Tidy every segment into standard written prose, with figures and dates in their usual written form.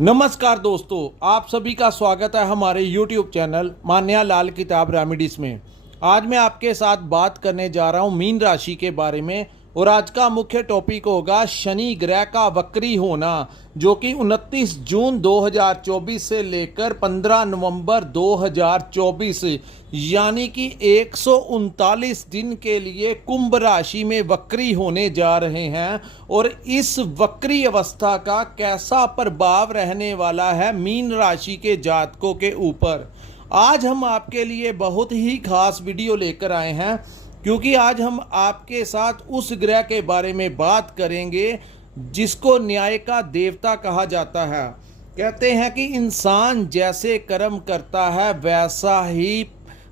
नमस्कार दोस्तों, आप सभी का स्वागत है हमारे YouTube चैनल मान्या लाल किताब रेमेडीज में। आज मैं आपके साथ बात करने जा रहा हूं मीन राशि के बारे में और आज का मुख्य टॉपिक होगा शनि ग्रह का वक्री होना, जो कि 29 जून 2024 से लेकर 15 नवंबर 2024 यानी कि 139 दिन के लिए कुंभ राशि में वक्री होने जा रहे हैं। और इस वक्री अवस्था का कैसा प्रभाव रहने वाला है मीन राशि के जातकों के ऊपर, आज हम आपके लिए बहुत ही खास वीडियो लेकर आए हैं, क्योंकि आज हम आपके साथ उस ग्रह के बारे में बात करेंगे जिसको न्याय का देवता कहा जाता है। कहते हैं कि इंसान जैसे कर्म करता है वैसा ही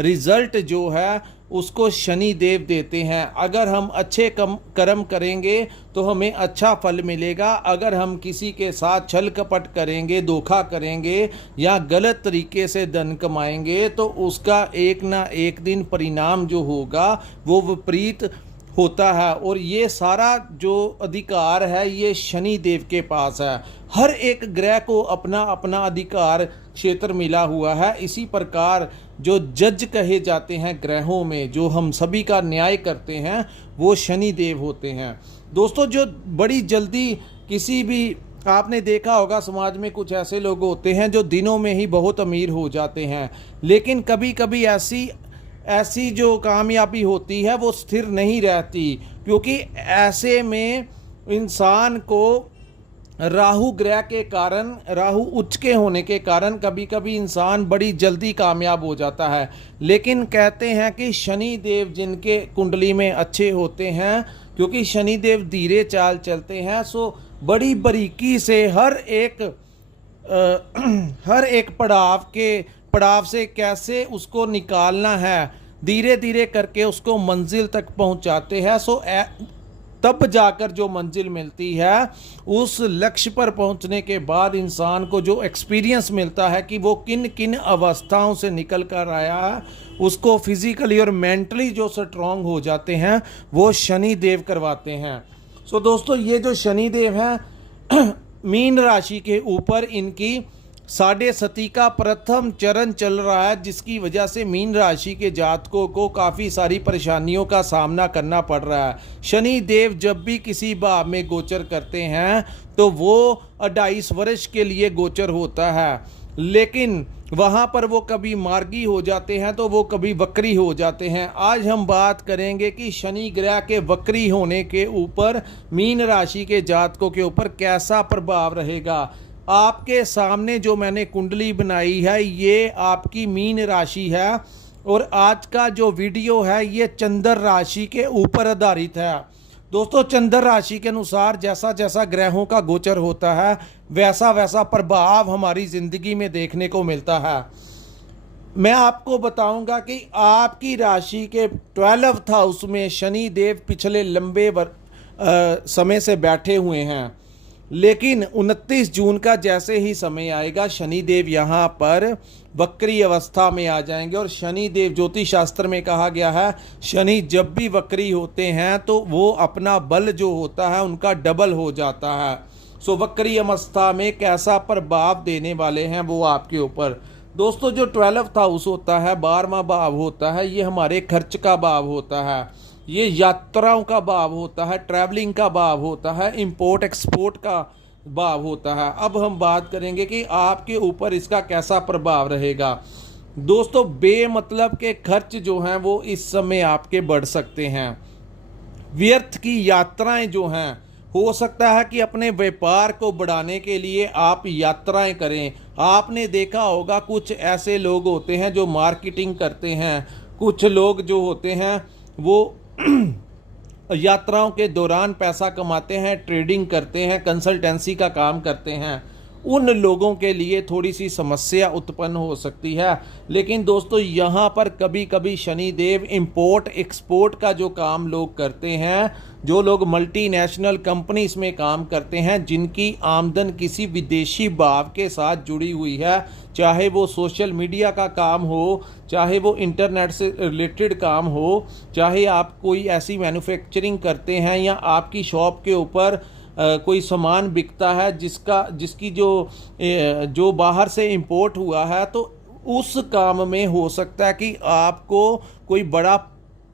रिजल्ट जो है उसको शनि देव देते हैं। अगर हम अच्छे कर्म करेंगे तो हमें अच्छा फल मिलेगा, अगर हम किसी के साथ छल कपट करेंगे, धोखा करेंगे या गलत तरीके से धन कमाएंगे तो उसका एक ना एक दिन परिणाम जो होगा वो विपरीत होता है। और ये सारा जो अधिकार है ये शनि देव के पास है। हर एक ग्रह को अपना अपना अधिकार क्षेत्र मिला हुआ है। इसी प्रकार जो जज कहे जाते हैं ग्रहों में, जो हम सभी का न्याय करते हैं, वो शनि देव होते हैं। दोस्तों, जो बड़ी जल्दी किसी भी, आपने देखा होगा समाज में कुछ ऐसे लोग होते हैं जो दिनों में ही बहुत अमीर हो जाते हैं, लेकिन कभी कभी ऐसी जो कामयाबी होती है वो स्थिर नहीं रहती, क्योंकि ऐसे में इंसान को राहु ग्रह के कारण, राहु उच्च के होने के कारण कभी कभी इंसान बड़ी जल्दी कामयाब हो जाता है। लेकिन कहते हैं कि शनि देव जिनके कुंडली में अच्छे होते हैं, क्योंकि शनि देव धीरे चाल चलते हैं, सो बड़ी बारीकी से हर एक पड़ाव से कैसे उसको निकालना है, धीरे धीरे करके उसको मंजिल तक पहुंचाते हैं। सो तब जाकर जो मंजिल मिलती है, उस लक्ष्य पर पहुंचने के बाद इंसान को जो एक्सपीरियंस मिलता है कि वो किन किन अवस्थाओं से निकल कर आया है, उसको फिजिकली और मेंटली जो स्ट्रांग हो जाते हैं वो शनि देव करवाते हैं। सो दोस्तों, ये जो शनि देव हैं मीन राशि के ऊपर इनकी 7.5 का प्रथम चरण चल रहा है, जिसकी वजह से मीन राशि के जातकों को काफ़ी सारी परेशानियों का सामना करना पड़ रहा है। शनि देव जब भी किसी भाव में गोचर करते हैं तो वो 28 वर्ष के लिए गोचर होता है, लेकिन वहाँ पर वो कभी मार्गी हो जाते हैं तो वो कभी वक्री हो जाते हैं। आज हम बात करेंगे कि शनि ग्रह के वक्री होने के ऊपर मीन राशि के जातकों के ऊपर कैसा प्रभाव रहेगा। आपके सामने जो मैंने कुंडली बनाई है ये आपकी मीन राशि है, और आज का जो वीडियो है ये चंद्र राशि के ऊपर आधारित है। दोस्तों, चंद्र राशि के अनुसार जैसा जैसा ग्रहों का गोचर होता है वैसा वैसा प्रभाव हमारी ज़िंदगी में देखने को मिलता है। मैं आपको बताऊंगा कि आपकी राशि के 12th हाउस में शनि देव पिछले लंबे समय से बैठे हुए हैं, लेकिन 29 जून का जैसे ही समय आएगा शनि देव यहाँ पर वक्री अवस्था में आ जाएंगे। और शनि देव, ज्योतिष शास्त्र में कहा गया है, शनि जब भी वक्री होते हैं तो वो अपना बल जो होता है उनका डबल हो जाता है। सो वक्री अवस्था में कैसा प्रभाव देने वाले हैं वो आपके ऊपर। दोस्तों, जो 12th हाउस होता है, 12वां भाव होता है, ये हमारे खर्च का भाव होता है, ये यात्राओं का भाव होता है, ट्रैवलिंग का भाव होता है, इंपोर्ट एक्सपोर्ट का भाव होता है। अब हम बात करेंगे कि आपके ऊपर इसका कैसा प्रभाव रहेगा। दोस्तों, बेमतलब के खर्च जो हैं वो इस समय आपके बढ़ सकते हैं। व्यर्थ की यात्राएं जो हैं, हो सकता है कि अपने व्यापार को बढ़ाने के लिए आप यात्राएं करें। आपने देखा होगा कुछ ऐसे लोग होते हैं जो मार्केटिंग करते हैं, कुछ लोग जो होते हैं वो यात्राओं के दौरान पैसा कमाते हैं, ट्रेडिंग करते हैं, कंसल्टेंसी का काम करते हैं। उन लोगों के लिए थोड़ी सी समस्या उत्पन्न हो सकती है। लेकिन दोस्तों, यहाँ पर कभी कभी शनि देव इंपोर्ट एक्सपोर्ट का जो काम लोग करते हैं, जो लोग मल्टीनेशनल कंपनीज में काम करते हैं, जिनकी आमदन किसी विदेशी भाव के साथ जुड़ी हुई है, चाहे वो सोशल मीडिया का काम हो, चाहे वो इंटरनेट से रिलेटेड काम हो, चाहे आप कोई ऐसी मैन्युफैक्चरिंग करते हैं या आपकी शॉप के ऊपर कोई सामान बिकता है जिसकी जो बाहर से इंपोर्ट हुआ है, तो उस काम में हो सकता है कि आपको कोई बड़ा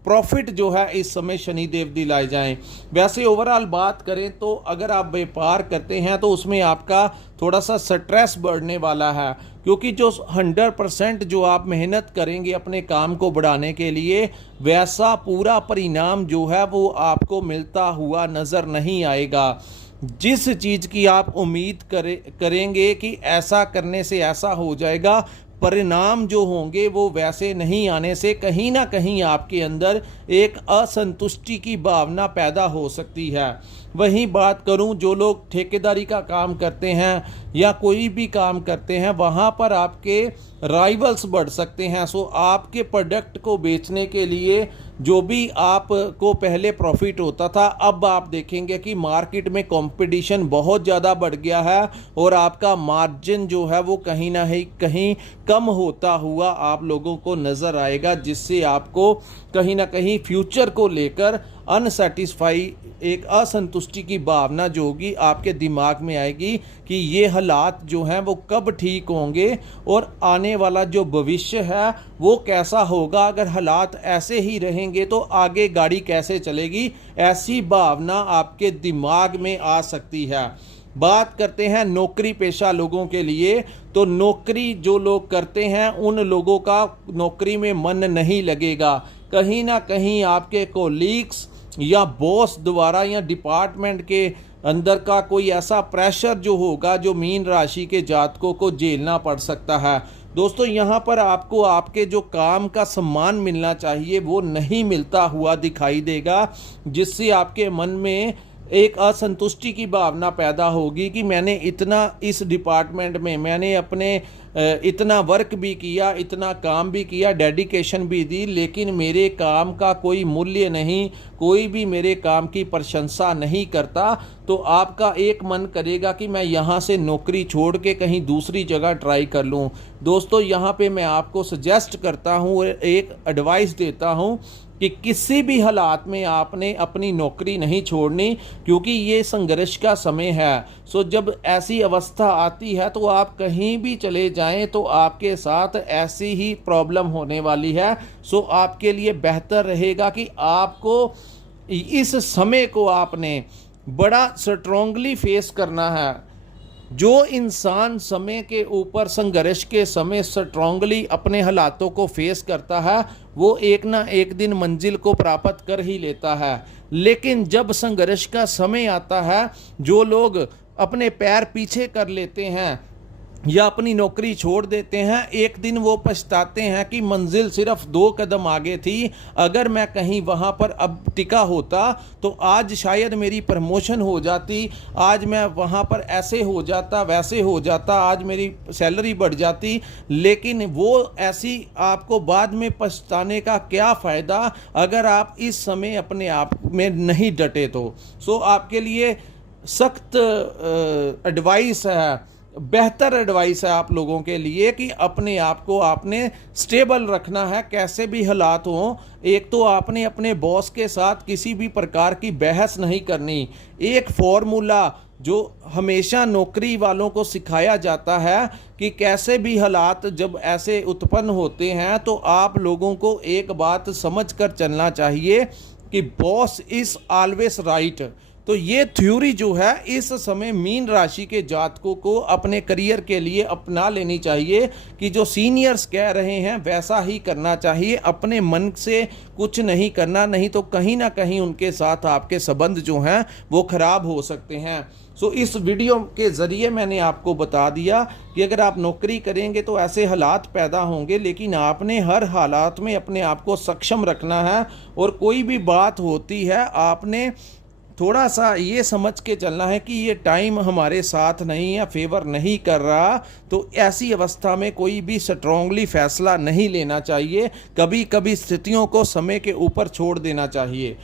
प्रॉफिट जो है इस समय शनिदेव दिलाए जाएं। वैसे ओवरऑल बात करें तो अगर आप व्यापार करते हैं तो उसमें आपका थोड़ा सा स्ट्रेस बढ़ने वाला है, क्योंकि जो 100% जो आप मेहनत करेंगे अपने काम को बढ़ाने के लिए, वैसा पूरा परिणाम जो है वो आपको मिलता हुआ नज़र नहीं आएगा। जिस चीज़ की आप उम्मीद करेंगे कि ऐसा करने से ऐसा हो जाएगा, परिणाम जो होंगे वो वैसे नहीं आने से कहीं ना कहीं आपके अंदर एक असंतुष्टि की भावना पैदा हो सकती है। वहीं बात करूं जो लोग ठेकेदारी का काम करते हैं या कोई भी काम करते हैं, वहां पर आपके राइवल्स बढ़ सकते हैं। सो आपके प्रोडक्ट को बेचने के लिए जो भी आपको पहले प्रॉफिट होता था, अब आप देखेंगे कि मार्केट में कंपटीशन बहुत ज़्यादा बढ़ गया है और आपका मार्जिन जो है वो कहीं ना कहीं कम होता हुआ आप लोगों को नज़र आएगा, जिससे आपको कहीं ना कहीं फ्यूचर को लेकर अनसेटिस्फाई, एक असंतुष्टि की भावना जो होगी आपके दिमाग में आएगी कि ये हालात जो हैं वो कब ठीक होंगे और आने वाला जो भविष्य है वो कैसा होगा। अगर हालात ऐसे ही रहेंगे तो आगे गाड़ी कैसे चलेगी, ऐसी भावना आपके दिमाग में आ सकती है। बात करते हैं नौकरी पेशा लोगों के लिए, तो नौकरी जो लोग करते हैं उन लोगों का नौकरी में मन नहीं लगेगा। कहीं ना कहीं आपके कोलीग्स या बॉस द्वारा या डिपार्टमेंट के अंदर का कोई ऐसा प्रेशर जो होगा जो मीन राशि के जातकों को झेलना पड़ सकता है। दोस्तों, यहाँ पर आपको आपके जो काम का सम्मान मिलना चाहिए वो नहीं मिलता हुआ दिखाई देगा, जिससे आपके मन में एक असंतुष्टि की भावना पैदा होगी कि मैंने इतना इस डिपार्टमेंट में मैंने अपने इतना वर्क भी किया, इतना काम भी किया, डेडिकेशन भी दी, लेकिन मेरे काम का कोई मूल्य नहीं, कोई भी मेरे काम की प्रशंसा नहीं करता। तो आपका एक मन करेगा कि मैं यहाँ से नौकरी छोड़ के कहीं दूसरी जगह ट्राई कर लूँ। दोस्तों, यहाँ पे मैं आपको सजेस्ट करता हूँ, एक एडवाइस देता हूँ कि किसी भी हालात में आपने अपनी नौकरी नहीं छोड़नी, क्योंकि ये संघर्ष का समय है। सो जब ऐसी अवस्था आती है तो आप कहीं भी चले जाएं तो आपके साथ ऐसी ही प्रॉब्लम होने वाली है। सो आपके लिए बेहतर रहेगा कि आपको इस समय को आपने बड़ा स्ट्रांगली फेस करना है। जो इंसान समय के ऊपर संघर्ष के समय स्ट्रांगली अपने हालातों को फेस करता है वो एक ना एक दिन मंजिल को प्राप्त कर ही लेता है। लेकिन जब संघर्ष का समय आता है, जो लोग अपने पैर पीछे कर लेते हैं या अपनी नौकरी छोड़ देते हैं, एक दिन वो पछताते हैं कि मंजिल सिर्फ 2 कदम आगे थी, अगर मैं कहीं वहाँ पर अब टिका होता तो आज शायद मेरी प्रमोशन हो जाती, आज मैं वहाँ पर ऐसे हो जाता, वैसे हो जाता, आज मेरी सैलरी बढ़ जाती। लेकिन वो ऐसी आपको बाद में पछताने का क्या फ़ायदा अगर आप इस समय अपने आप में नहीं डटे तो। सो आपके लिए सख्त एडवाइस है, बेहतर एडवाइस है आप लोगों के लिए कि अपने आप को आपने स्टेबल रखना है, कैसे भी हालात हों। एक तो आपने अपने बॉस के साथ किसी भी प्रकार की बहस नहीं करनी। एक फॉर्मूला जो हमेशा नौकरी वालों को सिखाया जाता है कि कैसे भी हालात जब ऐसे उत्पन्न होते हैं तो आप लोगों को एक बात समझ कर चलना चाहिए कि बॉस इज़ ऑलवेज राइट। तो ये थ्योरी जो है इस समय मीन राशि के जातकों को अपने करियर के लिए अपना लेनी चाहिए कि जो सीनियर्स कह रहे हैं वैसा ही करना चाहिए, अपने मन से कुछ नहीं करना, नहीं तो कहीं ना कहीं उनके साथ आपके संबंध जो हैं वो खराब हो सकते हैं। सो इस वीडियो के ज़रिए मैंने आपको बता दिया कि अगर आप नौकरी करेंगे तो ऐसे हालात पैदा होंगे, लेकिन आपने हर हालात में अपने आप को सक्षम रखना है। और कोई भी बात होती है आपने थोड़ा सा ये समझ के चलना है कि ये टाइम हमारे साथ नहीं है, फेवर नहीं कर रहा, तो ऐसी अवस्था में कोई भी स्ट्रांगली फैसला नहीं लेना चाहिए। कभी कभी स्थितियों को समय के ऊपर छोड़ देना चाहिए।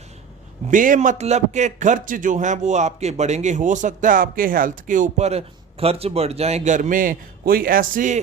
बेमतलब के खर्च जो हैं वो आपके बढ़ेंगे, हो सकता है आपके हेल्थ के ऊपर खर्च बढ़ जाएं, घर में कोई ऐसे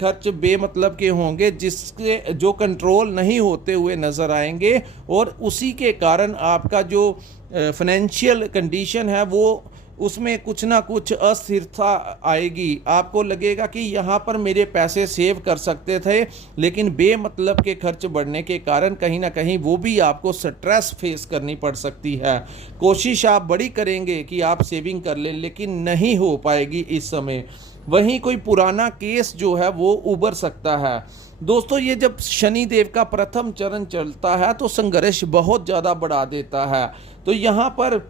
खर्च बेमतलब के होंगे जिसके जो कंट्रोल नहीं होते हुए नज़र आएंगे, और उसी के कारण आपका जो फाइनेंशियल कंडीशन है वो उसमें कुछ ना कुछ अस्थिरता आएगी। आपको लगेगा कि यहाँ पर मेरे पैसे सेव कर सकते थे, लेकिन बेमतलब के खर्च बढ़ने के कारण कहीं ना कहीं वो भी आपको स्ट्रेस फेस करनी पड़ सकती है। कोशिश आप बड़ी करेंगे कि आप सेविंग कर लें, लेकिन नहीं हो पाएगी इस समय। वहीं कोई पुराना केस जो है वो उभर सकता है। दोस्तों, ये जब शनि देव का प्रथम चरण चलता है तो संघर्ष बहुत ज़्यादा बढ़ा देता है। तो यहाँ पर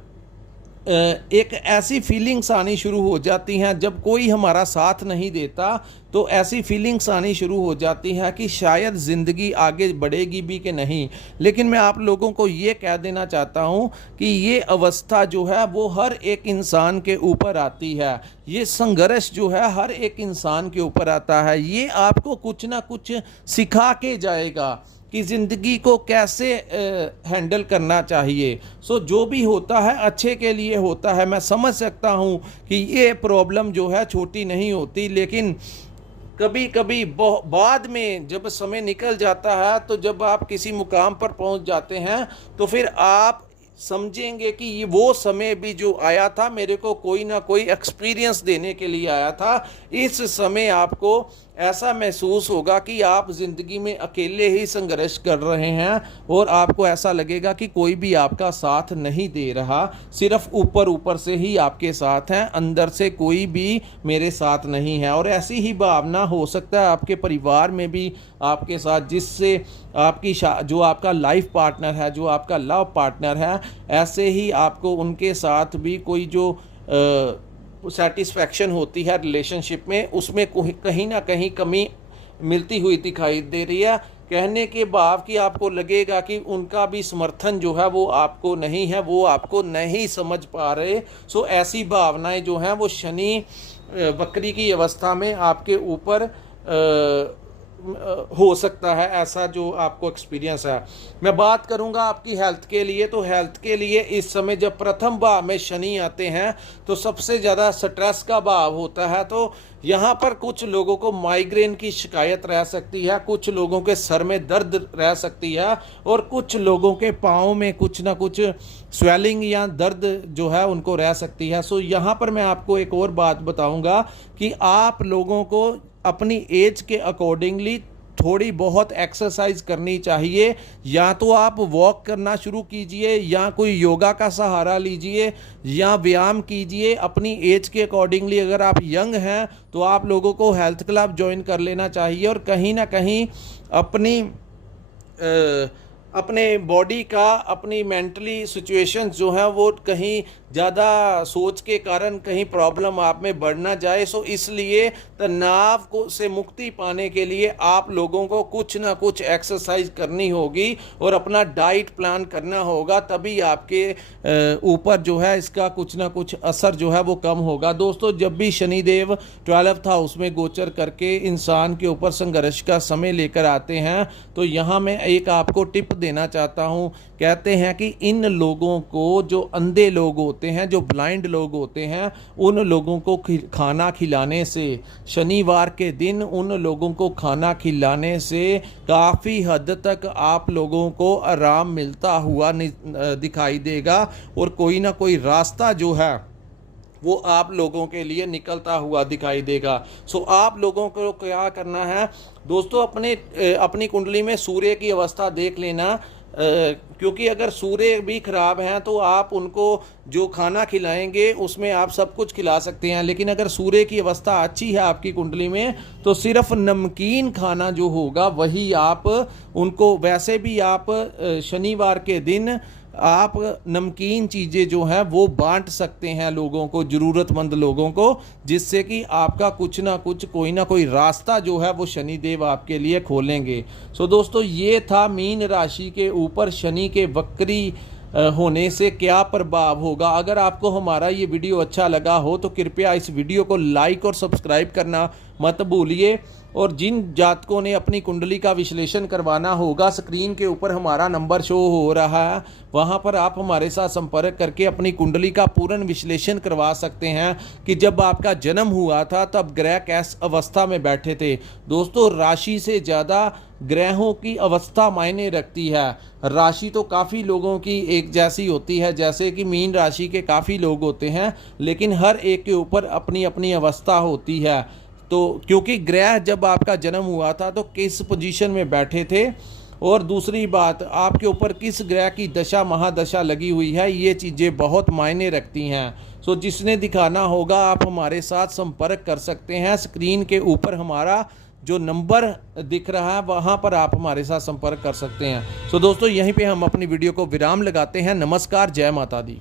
एक ऐसी फीलिंग्स आनी शुरू हो जाती हैं, जब कोई हमारा साथ नहीं देता तो ऐसी फीलिंग्स आनी शुरू हो जाती हैं कि शायद ज़िंदगी आगे बढ़ेगी भी कि नहीं। लेकिन मैं आप लोगों को ये कह देना चाहता हूँ कि ये अवस्था जो है वो हर एक इंसान के ऊपर आती है। ये संघर्ष जो है हर एक इंसान के ऊपर आता है। ये आपको कुछ ना कुछ सिखा के जाएगा कि ज़िंदगी को कैसे हैंडल करना चाहिए। सो जो भी होता है अच्छे के लिए होता है। मैं समझ सकता हूँ कि ये प्रॉब्लम जो है छोटी नहीं होती, लेकिन कभी कभी बाद में जब समय निकल जाता है, तो जब आप किसी मुकाम पर पहुँच जाते हैं तो फिर आप समझेंगे कि ये वो समय भी जो आया था मेरे को कोई ना कोई एक्सपीरियंस देने के लिए आया था। इस समय आपको ऐसा महसूस होगा कि आप ज़िंदगी में अकेले ही संघर्ष कर रहे हैं और आपको ऐसा लगेगा कि कोई भी आपका साथ नहीं दे रहा, सिर्फ ऊपर ऊपर से ही आपके साथ हैं, अंदर से कोई भी मेरे साथ नहीं है। और ऐसी ही भावना हो सकता है आपके परिवार में भी आपके साथ, जिससे आपकी जो आपका लाइफ पार्टनर है, जो आपका लव पार्टनर है, ऐसे ही आपको उनके साथ भी कोई जो सेटिस्फैक्शन होती है रिलेशनशिप में, उसमें कहीं ना कहीं कमी मिलती हुई दिखाई दे रही है। कहने के बाद कि आपको लगेगा कि उनका भी समर्थन जो है वो आपको नहीं है, वो आपको नहीं समझ पा रहे। सो ऐसी भावनाएं जो हैं वो शनि वक्री की अवस्था में आपके ऊपर हो सकता है, ऐसा जो आपको एक्सपीरियंस है। मैं बात करूंगा आपकी हेल्थ के लिए, तो हेल्थ के लिए इस समय जब प्रथम भाव में शनि आते हैं तो सबसे ज़्यादा स्ट्रेस का भाव होता है। तो यहाँ पर कुछ लोगों को माइग्रेन की शिकायत रह सकती है, कुछ लोगों के सर में दर्द रह सकती है और कुछ लोगों के पाँव में कुछ ना कुछ स्वेलिंग या दर्द जो है उनको रह सकती है। सो यहाँ पर मैं आपको एक और बात बताऊँगा कि आप लोगों को अपनी एज के अकॉर्डिंगली थोड़ी बहुत एक्सरसाइज करनी चाहिए। या तो आप वॉक करना शुरू कीजिए, या कोई योगा का सहारा लीजिए, या व्यायाम कीजिए अपनी एज के अकॉर्डिंगली। अगर आप यंग हैं तो आप लोगों को हेल्थ क्लब ज्वाइन कर लेना चाहिए और कहीं ना कहीं अपने बॉडी का, अपनी मेंटली सिचुएशंस जो है वो कहीं ज़्यादा सोच के कारण कहीं प्रॉब्लम आप में बढ़ ना जाए। सो इसलिए तनाव को से मुक्ति पाने के लिए आप लोगों को कुछ ना कुछ एक्सरसाइज करनी होगी और अपना डाइट प्लान करना होगा, तभी आपके ऊपर जो है इसका कुछ ना कुछ असर जो है वो कम होगा। दोस्तों, जब भी शनिदेव 12th हाउस में गोचर करके इंसान के ऊपर संघर्ष का समय लेकर आते हैं, तो यहाँ मैं एक आपको टिप देना चाहता हूँ। कहते हैं कि इन लोगों को, जो अंधे लोग होते हैं, जो ब्लाइंड लोग होते हैं, उन लोगों को खाना खिलाने से, शनिवार के दिन उन लोगों को खाना खिलाने से काफ़ी हद तक आप लोगों को आराम मिलता हुआ दिखाई देगा और कोई ना कोई रास्ता जो है वो आप लोगों के लिए निकलता हुआ दिखाई देगा। सो आप लोगों को क्या करना है दोस्तों, अपनी कुंडली में सूर्य की अवस्था देख लेना, क्योंकि अगर सूर्य भी खराब हैं तो आप उनको जो खाना खिलाएंगे उसमें आप सब कुछ खिला सकते हैं। लेकिन अगर सूर्य की अवस्था अच्छी है आपकी कुंडली में, तो सिर्फ नमकीन खाना जो होगा वही आप उनको, वैसे भी आप शनिवार के दिन आप नमकीन चीज़ें जो हैं वो बांट सकते हैं लोगों को, ज़रूरतमंद लोगों को, जिससे कि आपका कुछ ना कुछ, कोई ना कोई रास्ता जो है वो शनिदेव आपके लिए खोलेंगे। सो दोस्तों, ये था मीन राशि के ऊपर शनि के वक्री होने से क्या प्रभाव होगा। अगर आपको हमारा ये वीडियो अच्छा लगा हो तो कृपया इस वीडियो को लाइक और सब्सक्राइब करना मत भूलिए। और जिन जातकों ने अपनी कुंडली का विश्लेषण करवाना होगा, स्क्रीन के ऊपर हमारा नंबर शो हो रहा है, वहां पर आप हमारे साथ संपर्क करके अपनी कुंडली का पूर्ण विश्लेषण करवा सकते हैं कि जब आपका जन्म हुआ था तब ग्रह किस अवस्था में बैठे थे। दोस्तों, राशि से ज़्यादा ग्रहों की अवस्था मायने रखती है। राशि तो काफ़ी लोगों की एक जैसी होती है, जैसे कि मीन राशि के काफ़ी लोग होते हैं, लेकिन हर एक के ऊपर अपनी अपनी अवस्था होती है। तो क्योंकि ग्रह जब आपका जन्म हुआ था तो किस पोजीशन में बैठे थे, और दूसरी बात आपके ऊपर किस ग्रह की दशा महादशा लगी हुई है, ये चीज़ें बहुत मायने रखती हैं। सो जिसने दिखाना होगा आप हमारे साथ संपर्क कर सकते हैं। स्क्रीन के ऊपर हमारा जो नंबर दिख रहा है वहाँ पर आप हमारे साथ संपर्क कर सकते हैं। सो दोस्तों, यहीं पे हम अपनी वीडियो को विराम लगाते हैं। नमस्कार, जय माता दी।